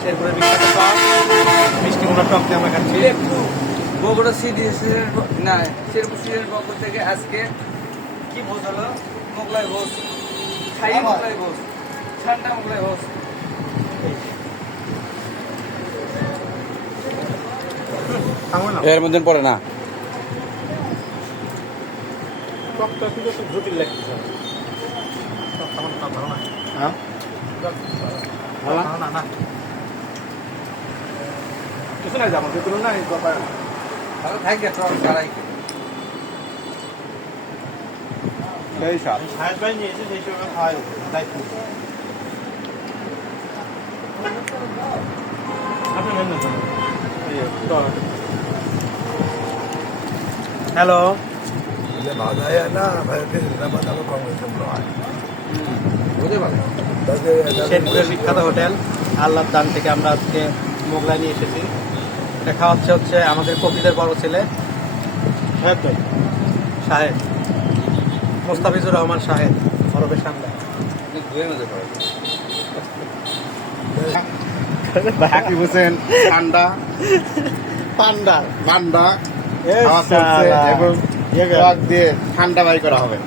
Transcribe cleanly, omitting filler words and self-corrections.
শেরপুরের বিখ্যাত টক মিষ্টি কুমড়ার টক দিয়ে আমরা খাচ্ছি। বগুড়া সিডিএসের না শেরপুর সিডিএর পক্ষ থেকে আজকে কি ভোজ হলো? মোগলাই ভোজ, ছাই মোগলাই ভোজ, ঠান্ডা মোগলাই ভোজ। এর মধ্যে পড়ে না। টকটা কিন্তু একটু জটিল লাগতেছে। টক আমার টক ভালো না। হ্যাঁ ভালো না না কিছু নাই যাবো যেগুলো নাই ভালো থাকে টক ছাড়াই। সেই স্বাদ। সাহেব ভাই নিয়েছে সেই সময় খাওয়াই দায়িত্ব। আপনি মেনু হ্যালো শেরপুরের বিখ্যাত হোটেল আল্লাহর দান থেকে আমরা আজকে মোগলাই নিয়ে এসেছি। এটা খাওয়াচ্ছে হচ্ছে আমাদের কপিদের বড় ছেলে সাহেব ভাই, সাহেব মোস্তাফিজুর রহমান সাহেব বরফের সামনে। হাকিম হোসেন ঠান্ডা পান্ডা পান্ডা খাওয়া চলছে এবং টক দিয়ে ঠান্ডা বাই করা হবে।